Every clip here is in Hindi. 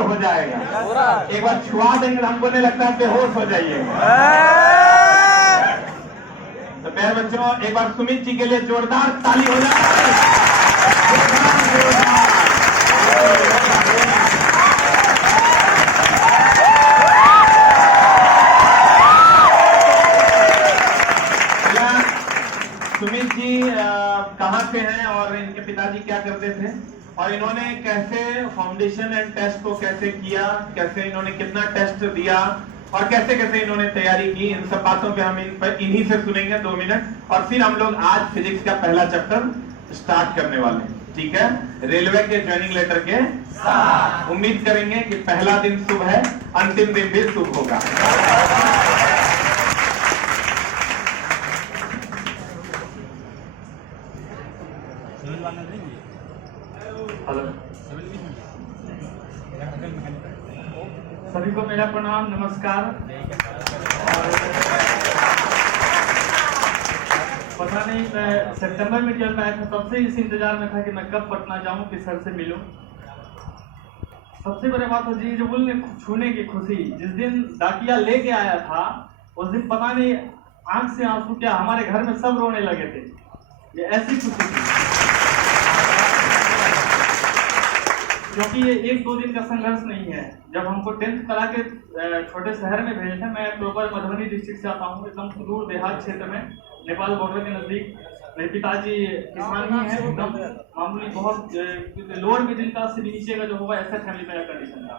हो जाएगा, एक बार छुआ देंगे हमको नहीं लगता है बेहोश हो जाइएगा। तो प्यारे बच्चों, एक बार सुमित जी के लिए जोरदार ताली हो जाए। सुमित जी कहाँ से हैं और इनके पिताजी क्या करते थे और इन्होंने कैसे फाउंडेशन एंड टेस्ट को कैसे किया, कैसे इन्होंने कितना टेस्ट दिया और कैसे कैसे इन्होंने तैयारी की, इन सब बातों पे हम इन्हीं से सुनेंगे 2 मिनट और फिर हम लोग आज फिजिक्स का पहला चैप्टर स्टार्ट करने वाले हैं। ठीक है, रेलवे के ज्वाइनिंग लेटर के साथ उम्मीद करेंगे कि पहला दिन शुभ है, अंतिम दिन भी शुभ होगा। सभी को मेरा प्रणाम, नमस्कार। पता नहीं, मैं सितंबर में जब आया था तब से इस इंतजार में था कि मैं कब पटना जाऊं कि सर से मिलूं। सबसे बड़ी बात तो जी जो बोलने छूने की खुशी, जिस दिन डाकिया लेके आया था उस दिन पता नहीं आंख से आंसू क्या, हमारे घर में सब रोने लगे थे। ये ऐसी खुशी थी क्योंकि ये 1-2 दिन का संघर्ष नहीं है। जब हमको 10th करा के छोटे शहर में भेजे थे, मैं प्रॉपर मधुबनी डिस्ट्रिक्ट से आता हूँ, एकदम सुदूर देहात क्षेत्र में, नेपाल बॉर्डर के नजदीक। मेरे पिताजी किसान ही हैं, एकदम मामूली, बहुत लोअर मिडिल क्लास से भी नीचे का जो होगा ऐसा फैमिली मेरा कंडीशन था।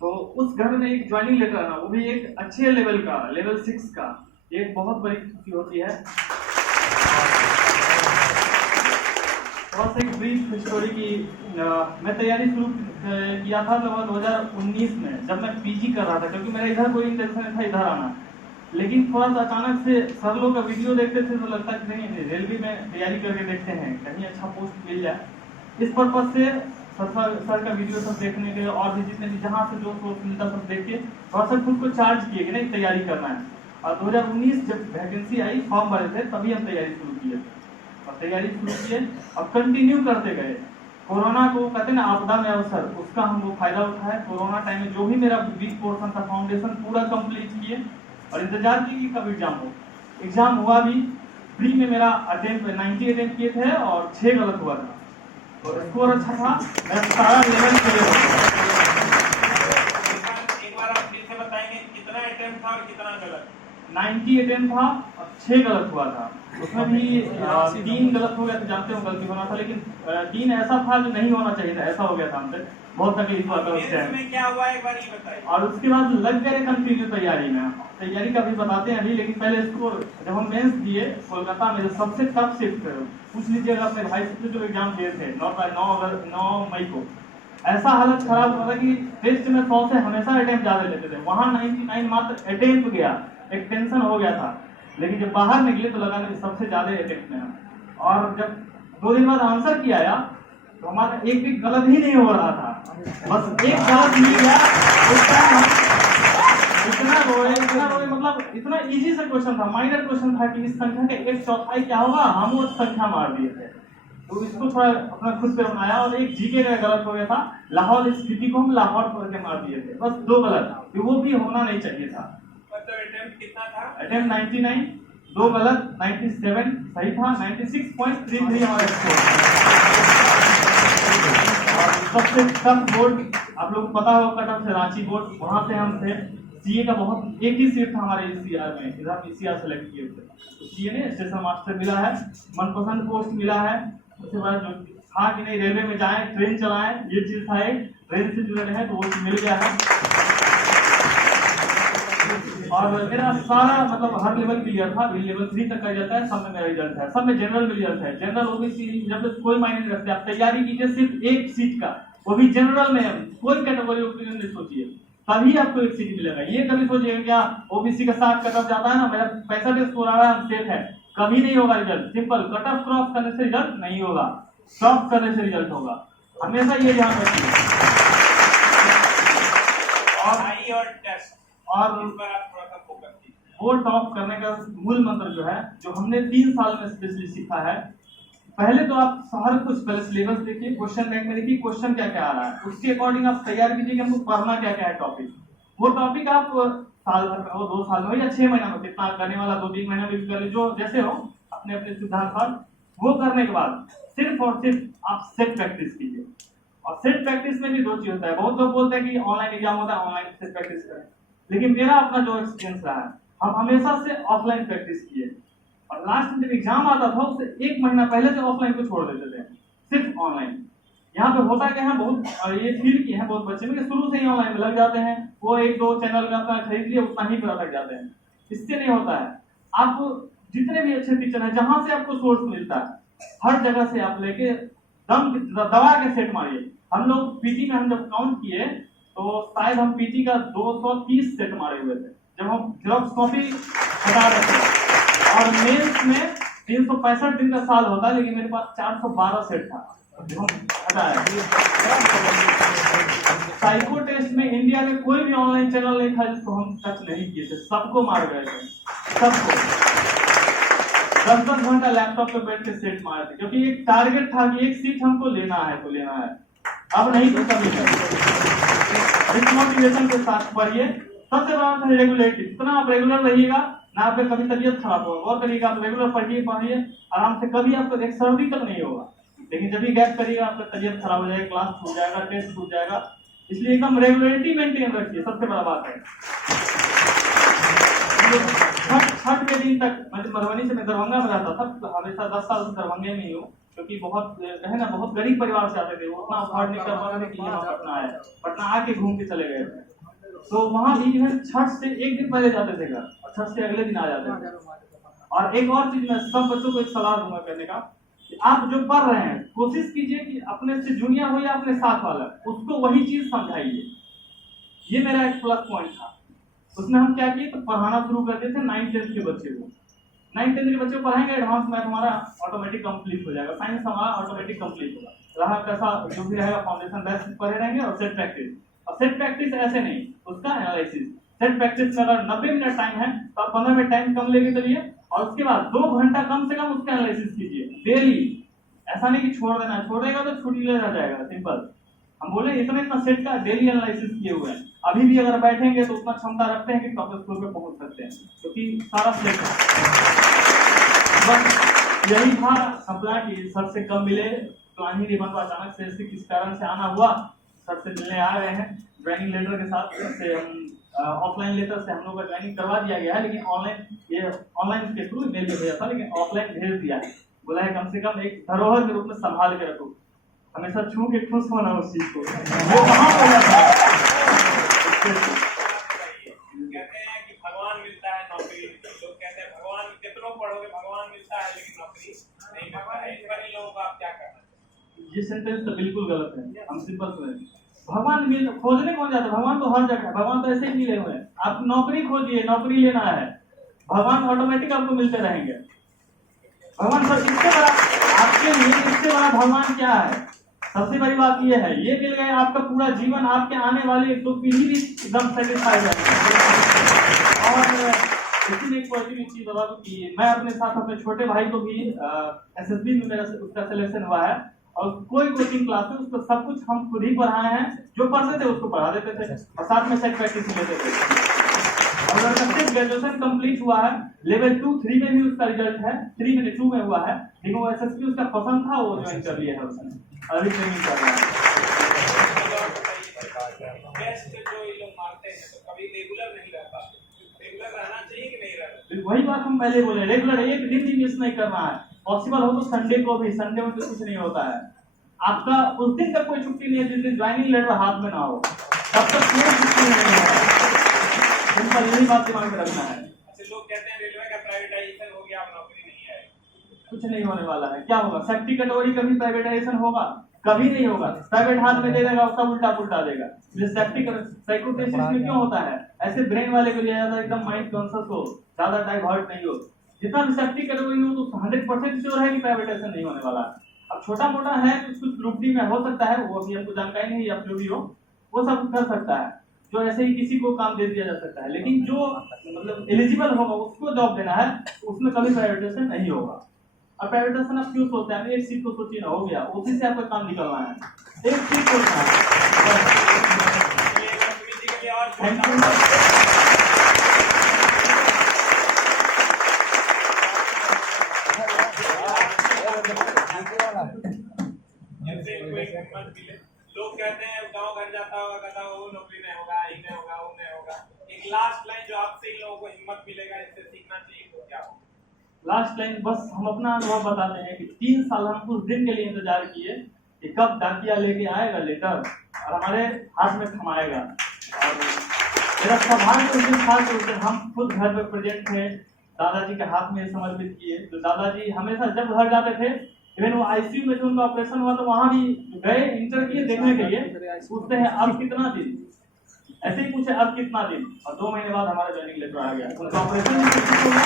तो उस घर में एक ज्वाइनिंग लेटर आना, वो भी एक अच्छे लेवल का, लेवल 6 का, एक बहुत बड़ी खुशी होती है। एक ब्रीफ स्टोरी की, मैं तैयारी शुरू किया था लगभग 2019 में, जब मैं पीजी कर रहा था, क्योंकि मेरा इधर कोई इंटेंशन नहीं था इधर आना। लेकिन थोड़ा सा अचानक से सर लोग का वीडियो देखते थे तो लगता कि नहीं, रेलवे में तैयारी करके देखते हैं, कहीं अच्छा पोस्ट मिल जाए। इस पर्पज से सर का वीडियो सब देखने के और भी जितने भी जहाँ से जो सोर्स मिलता सब देख के थोड़ा सा खुद को चार्ज किए कि नहीं तैयारी करना है। और 2019 जब वैकेंसी आई, फॉर्म भरे थे, तभी हम तैयारी शुरू किए और तैयारी शुरू किए और कंटिन्यू करते गए। कोरोना को कहते ना आपदा में अवसर, उसका हम वो फायदा उठाए। कोरोना टाइम में जो भी मेरा वीक पोर्शन था, फाउंडेशन पूरा कंप्लीट किए और इंतजार किए कि कब एग्जाम हो। एग्जाम हुआ भी, प्री में मेरा अटेम्प्ट 90 अटेम्प्ट किए थे और 6 गलत हुआ था और स्कोर अच्छा था, मैं सारा लेवल क्लियर हो गया। एक बार आप फिर से बताएंगे कितना अटेम्प्ट था और कितना गलत? 90 अटेम्प्ट था और 6 गलत हुआ था। उसमें भी 3 गलत हो गया तो जानते हो गलती होना था, लेकिन 3 ऐसा था जो नहीं होना चाहिए था, ऐसा हो गया था हमसे। बहुत तकलीफ हुआ था उस टाइम। क्या हुआ एक बार ये बताइए। और उसके बाद लग गए कंटिन्यू तैयारी में। तैयारी का भी बताते हैं अभी, लेकिन पहले इसको जब हम मेंस दिए कोलकाता में, सबसे टफ शिफ्ट पूछ लीजिएगा अपने भाई से जो एग्जाम दिए थे 9 मई को। ऐसा हालत खराब हुआ था कि टेस्ट में 100 से हमेशा अटेम्प्ट ज्यादा लेते थे, वहां 99 मात्र अटेम्प्ट गया, एक टेंशन हो गया था। लेकिन जब बाहर निकले तो लगा कि सबसे ज्यादा अटेम्प्ट में। और जब 2 दिन बाद आंसर किया आया तो हमारा एक भी गलत ही नहीं हो रहा था, बस एक गलत मिल गया। इतना रोए, मतलब इतना इजी सा क्वेश्चन था, माइनर क्वेश्चन था कि इस संख्या के 1/4 क्या होगा, हम वो संख्या मार दिए थे। तो इसको थोड़ा अपना खुद पे बनाया और एक जीके का गलत हो गया था, लाहौर स्थिति को हम लाहौर पढ़ के मार दिए थे, बस 2 गलत, वो भी होना नहीं चाहिए था। अटेम्प्ट कितना था? अटेम्प्ट 99, 2 गलत, 97 सही था, 96.33 हमारा स्कोर। सबसे टफ बोर्ड आप लोग पता होगा, कट ऑफ से रांची बोर्ड, वहां से हम थे। सीए का बहुत एक ही सीट था हमारे सीआर में, इधर हम सीआर सेलेक्ट किए थे। तो सीए ने स्टेशन मास्टर मिला है, मनपसंद पोस्ट मिला है। उसके बाद जो था कि नहीं रेलवे में जाएं, ट्रेन चलाएं, ये चीज था, एक ट्रेन से जुड़े रहे तो वो मिल गया है। और मेरा सारा मतलब हर लेवल क्लियर था, लेवल 3 तक का जाता है, सब में मेरा रिजल्ट है, सब में जनरल में रिजल्ट है। जनरल ओबीसी जब कोई मायने नहीं रखते, आप तैयारी कीजिए सिर्फ एक सीट का, वो भी जनरल में, कोई कैटेगरी ओपिनियन नहीं सोचिए, तभी आपको एक सीट मिलेगा। ये कभी सोचिएगा क्या ओबीसी का 7 कट ऑफ जाता है ना, मेरा 65 स्कोर आ रहा है, सेफ है, कभी नहीं होगा result. Simple, cut off cross करने से रिजल्ट नहीं होगा, टॉप करने से रिजल्ट होगा, हमेशा ये ध्यान रखिए। और टेस्ट और वो टॉप करने का मूल मंत्र जो है, जो हमने 3 साल में स्पेशली सीखा है, पहले तो आप हर कुछ पहले सिलेबस देखिए, क्वेश्चन बैंक में देखिए क्वेश्चन क्या क्या आ रहा है, उसके अकॉर्डिंग आप तैयार कीजिए कि हमको पढ़ना क्या क्या है टॉपिक। वो टॉपिक आप साल भर वो 2 साल में या 6 महीना में कितना करने वाला 2-3 महीना में कर लीजिए, जो जैसे हो अपने अपने सिद्धांत पर। वो करने के बाद सिर्फ और सिर्फ आप सेट प्रैक्टिस कीजिए। और सेट प्रैक्टिस में भी 2 चीज होता है। बहुत लोग बोलते हैं कि ऑनलाइन एग्जाम होता है, ऑनलाइन सेट प्रैक्टिस करें, लेकिन मेरा अपना जो एक्सपीरियंस रहा है, हम हमेशा से ऑफलाइन प्रैक्टिस किए। और लास्ट में जब एग्जाम आता था उससे 1 महीना पहले से ऑफलाइन को छोड़ देते थे, सिर्फ ऑनलाइन। यहाँ पे होता क्या है, बहुत ये फील किए हैं बहुत बच्चे में कि शुरू से ही ऑनलाइन में लग जाते हैं, वो 1-2 चैनल का अपना खरीद लिए उतना ही पता लग जाते हैं। इससे नहीं होता है। आप जितने भी अच्छे टीचर हैं, जहां से आपको सोर्स मिलता है, हर जगह से आप लेके दम दबा के सेट मारिए। हम लोग पीटी में हम जब काउंट किए तो शायद हम पीटी का 230 सेट मारे हुए थे, जब हम जेरॉक्स कॉपी हटा रहे थे। और मेंस में 365 दिन का साल होता है, लेकिन मेरे पास 412 सेट था जो हम हटाया। साइको टेस्ट में इंडिया में कोई भी ऑनलाइन चैनल नहीं था जिसको हम टच नहीं किए थे, सबको मार गए थे, सबको। 10-10 घंटा लैपटॉप पे बैठ के सेट मारे थे, क्योंकि एक टारगेट था कि एक सीट हमको लेना है तो लेना है, अब नहीं तो कभी नहीं। इस मोटिवेशन के साथ पढ़िए। सबसे बड़ा है रेगुलरिटी। जितना आप रेगुलर रहिएगा ना, आपका कभी तबीयत खराब होगा। और करिएगा आप रेगुलर पढ़िए आराम से, कभी आपको एक सर्दी तक नहीं होगा। लेकिन जब भी गैप करिएगा आपका तबीयत खराब हो जाएगा, क्लास छूट जाएगा, टेस्ट छूट जाएगा। इसलिए एकदम रेगुलरिटी मेंटेन रखिए, सबसे बड़ा बात है। छठ के दिन तक मधुबनी से मैं दरभंगा में रहता था, तो हमेशा 10 साल से दरभंगे में ही हूँ, क्योंकि बहुत है ना, बहुत गरीब परिवार से आते थे, वो उतना अफोर्ड नहीं कर पाते थे कि यहाँ पटना आए, पटना आके घूम के चले गए थे। तो वहाँ भी छठ से 1 दिन पहले जाते थे घर, और छठ से अगले दिन आ जाते थे। और एक और चीज मैं सब बच्चों को एक सलाह दूंगा करने का, कि आप जो पढ़ रहे हैं कोशिश कीजिए कि अपने से जूनियर हो या अपने साथ वाला, उसको वही चीज समझाइए। ये मेरा एक प्लस पॉइंट था। उसमें हम क्या किए, तो पढ़ाना शुरू कर देते 9th-10th के बच्चे को। 9th-10th के बच्चे को पढ़ाएंगे, एडवांस मैथ हमारा ऑटोमेटिक कंप्लीट हो जाएगा, साइंस हमारा ऑटोमेटिक कंप्लीट होगा। रहा कैसा जो भी रहेगा फाउंडेशन बेस्ट पढ़े रहेंगे, और सेट प्रैक्टिस। और सेट प्रैक्टिस ऐसे नहीं, उसका एनालिसिस। सेट प्रैक्टिस में अगर 90 मिनट टाइम है तो आप 15 मिनट टाइम कम लेके चलिए, और उसके बाद 2 घंटा कम से कम उसका एनालिसिस कीजिए डेली। ऐसा नहीं कि छोड़ देना, छोड़ेगा तो छुट्टी ले रह जाएगा, सिंपल। हम बोले इतना सेट का डेली एनालिसिस किए हुए हैं। अभी भी अगर बैठेंगे तो उतना क्षमता रखते हैं कि टॉप स्कोर पे पहुंच सकते हैं, क्योंकि सारा सेट है। बस यही था सपना कि सर से कम मिले, प्लान ही नहीं बन पाया, अचानक से किस कारण से आना हुआ। सर से मिलने आ गए हैं ज्वाइनिंग लेटर के साथ। से हम ऑफलाइन लेटर से हम लोग का ज्वाइनिंग करवा दिया गया है, लेकिन ऑनलाइन के थ्रू मेल भेजा था, लेकिन ऑफलाइन भेज दिया है। बोला है कम से कम एक धरोहर के रूप में संभाल के रखो, हमेशा छू के खुश होना उस चीज को। वो वहां पर कहते हैं कि भगवान मिलता है नौकरी, लोग कहते हैं भगवान कितनों पढ़ोगे भगवान मिलता है लेकिन नौकरी नहीं मिलता है। इन पर लोगों को आप क्या करना चाहिए? ये सेंटेंस तो बिल्कुल गलत है। हम सिंपल सुने, भगवान मिल खोजने कौन जाता है? भगवान तो हर जगह है, भगवान तो ऐसे ही मिले हुए हैं। आप नौकरी खोजिए, नौकरी लेना है, भगवान ऑटोमेटिक आपको मिलते रहेंगे। भगवान सर इससे बड़ा आपके लिए, इससे बड़ा भगवान क्या है? सबसे बड़ी बात ये है, ये मिल गए आपका पूरा जीवन, आपके आने वाले 2 पीढ़ी भी एकदम सेटिस्फाइड है। और लेकिन एक पॉजिटिव चीज बता दूं कि मैं अपने साथ अपने छोटे भाई को भी एसएसबी में मेरा उसका सिलेक्शन हुआ है, और कोई कोचिंग क्लास में उसको सब कुछ हम खुद ही पढ़ाए हैं। जो पढ़ते थे उसको पढ़ा देते थे, और साथ में सेट प्रैक्टिस लेते थे। और अगर ग्रेजुएशन कंप्लीट हुआ है, लेवल 2-3 में भी उसका रिजल्ट है, 3 में 2 में हुआ है, लेकिन वो एसएसबी उसका पसंद था, वो ज्वाइन कर लिया है उसने, अभी ट्रेनिंग कर रहा है। बेस्ट जो ये लोग मारते हैं तो कभी रेगुलर नहीं रहता, रेगुलर रहना चाहिए कि नहीं रहना? वही बात हम पहले बोले, रेगुलर एक दिन भी मिस नहीं करना है। पॉसिबल हो तो संडे को भी, संडे में तो कुछ नहीं होता है। आपका उस दिन तक कोई छुट्टी नहीं है जिस दिन ज्वाइनिंग लेटर हाथ में ना हो, तब तक कोई छुट्टी नहीं है। सिंपल यही बात दिमाग में रखना है। अच्छा, लोग कहते हैं रेलवे का प्राइवेटाइजेशन हो गया, अब नौकरी नहीं आएगी। कुछ नहीं होने वाला है। क्या होगा? सेफ्टी कैटेगरी कभी प्राइवेटाइजेशन होगा? कभी नहीं होगा। प्राइवेट हाथ में दे देगा, उसका उल्टा पुल्टा देगा। सेफ्टी साइकोथेसिस में क्यों होता है? ऐसे ब्रेन वाले को लिया जाता है एकदम माइंड कॉन्शियस हो, ज्यादा डाइवर्ट नहीं हो। जितना भी सेफ्टी कैटेगरी हो तो 100% श्योर है कि प्राइवेटाइजेशन नहीं होने वाला है। अब छोटा मोटा है, कुछ ग्रुप डी में हो सकता है, वो अभी हमको जानकारी नहीं है, अब जो भी हो वो सब कर सकता है, जो ऐसे ही किसी को काम दे दिया जा सकता है। लेकिन जो मतलब एलिजिबल होगा उसको जॉब देना है, उसमें कभी प्राइवेटाइजेशन नहीं होगा। और प्राइवेटाइजेशन आप क्यों सोचते हैं? एक सीट को सोचिए ना, हो गया, उसी से आपका काम निकलना है, एक सीट सोचना है। Thank you. जैसे कोई हिम्मत मिले, लोग कहते हैं गांव घर जाता होगा, कहता होगा वो नौकरी नहीं होगा, ये नहीं होगा, वो नहीं होगा। एक लास्ट लाइन जो आपसे इन लोगों को हिम्मत मिलेगा, इससे सीखना चाहिए, तो क्या हो? लास्ट लाइन बस हम अपना अनुभव बताते हैं कि 3 साल हम उस दिन के लिए इंतजार किए कि कब डाकिया लेके आएगा लेटर और हमारे हाथ में थमाएगा। और मेरा सौभाग्य उस दिन था कि उस दिन हम खुद घर पे प्रेजेंट थे, दादाजी के हाथ में समर्पित किए। तो दादाजी हमेशा जब घर जाते थे, इवन वो आईसीयू में जो उनका ऑपरेशन हुआ तो वहां भी गए, इंटर किए देखने के लिए, पूछते हैं अब कितना दिन, ऐसे ही पूछे अब कितना दिन, और 2 महीने बाद हमारा ज्वाइनिंग लेटर आ गया, उनका ऑपरेशन भी सक्सेस हो गया।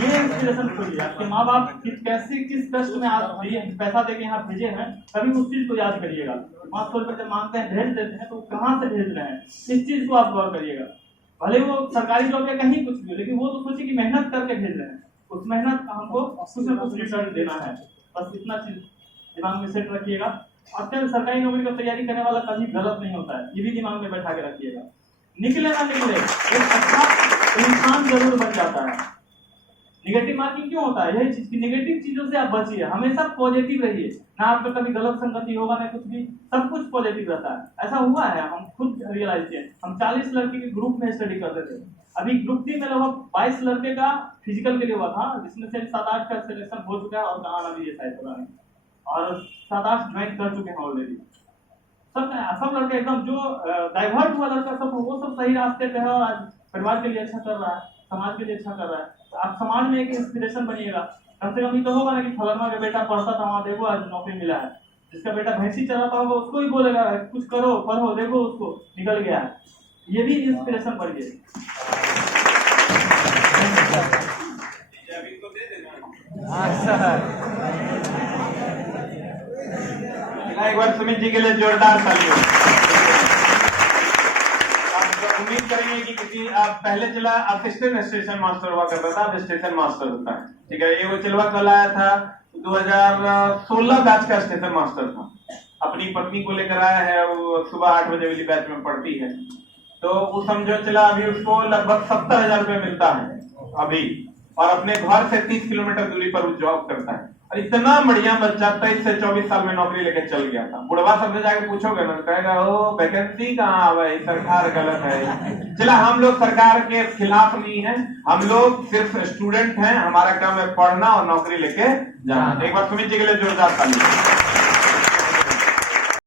ये इंस्पिरेशन खोलिए, आपके माँ बाप कैसे किस कष्ट में आप पैसा देके यहाँ भेजे हैं, कभी उस चीज को याद करिएगा। 500 रुपये जब मांगते हैं, भेज देते हैं, तो कहाँ से भेज रहे हैं, इस चीज को आप गौर करिएगा। भले वो सरकारी जॉब या कहीं कुछ भी हो, लेकिन वो तो सोचिए कि मेहनत करके भेज रहे हैं, उस मेहनत का हमको कुछ न कुछ रिटर्न देना है। बस इतना चीज दिमाग में सेट रखिएगा। अत्यंत सरकारी नौकरी की तैयारी करने वाला कभी गलत नहीं होता है, ये भी दिमाग में बैठा के रखिएगा। निकले ना निकले, एक अच्छा इंसान जरूर बन जाता है। निगेटिव मार्किंग क्यों होता है? यही चीज की नेगेटिव चीजों से आप बचिए, हमेशा पॉजिटिव रहिए, ना आपका कभी गलत संगति होगा ना कुछ भी, सब कुछ पॉजिटिव रहता है। ऐसा हुआ है, हम खुद रियलाइज किए। हम 40 लड़के के ग्रुप में स्टडी करते थे, अभी ग्रुप 3 में लगभग 22 लड़के का फिजिकल के लिए हुआ था, जिसमें से 7-8 का सिलेक्शन हो चुका है और कहाँ अभी ये शायद पता नहीं, और 7-8 ज्वाइन कर चुके हैं ऑलरेडी। सब लड़के एकदम जो डाइवर्ट हुआ लड़का सब, वो सब सही रास्ते पे है और आज परिवार के लिए अच्छा कर रहा है, समाज के लिए अच्छा कर रहा है। तो आप समाज में एक इंस्पिरेशन बनिएगा। कम से कम ये तो होगा ना कि फलाना का बेटा पढ़ता था वहाँ, देखो आज नौकरी मिला है। जिसका बेटा भैंसी चलाता होगा उसको ही बोलेगा कुछ करो, पढ़ो, देखो उसको निकल गया है। ये भी इंस्पिरेशन बढ़िए। एक बार सुमित जी के लिए जोरदार तालियां। उम्मीद करेंगे कि किसी आप पहले जिला असिस्टेंट स्टेशन मास्टर हुआ करता था, अब स्टेशन मास्टर होता है, ठीक है। ये वो चिलवा कल आया था, 2016 बैच का स्टेशन मास्टर था, अपनी पत्नी को लेकर आया है, वो सुबह 8 बजे वाली बैच में पढ़ती है। तो वो समझो चला अभी उसको लगभग 70,000 रुपये मिलता है अभी, और अपने घर से 30 किलोमीटर दूरी पर वो जॉब करता है। और इतना बढ़िया बच्चा 23 से 24 साल में नौकरी लेके चल गया था। बुढ़वा सबसे जाके पूछोगे ना, कहेगा ओ वैकेंसी कहाँ आ गई, सरकार गलत है। चला हम लोग सरकार के खिलाफ नहीं है, हम लोग सिर्फ स्टूडेंट हैं, हमारा काम है पढ़ना और नौकरी लेके जाना। एक बार सुमित जी के लिए जोरदार ताली।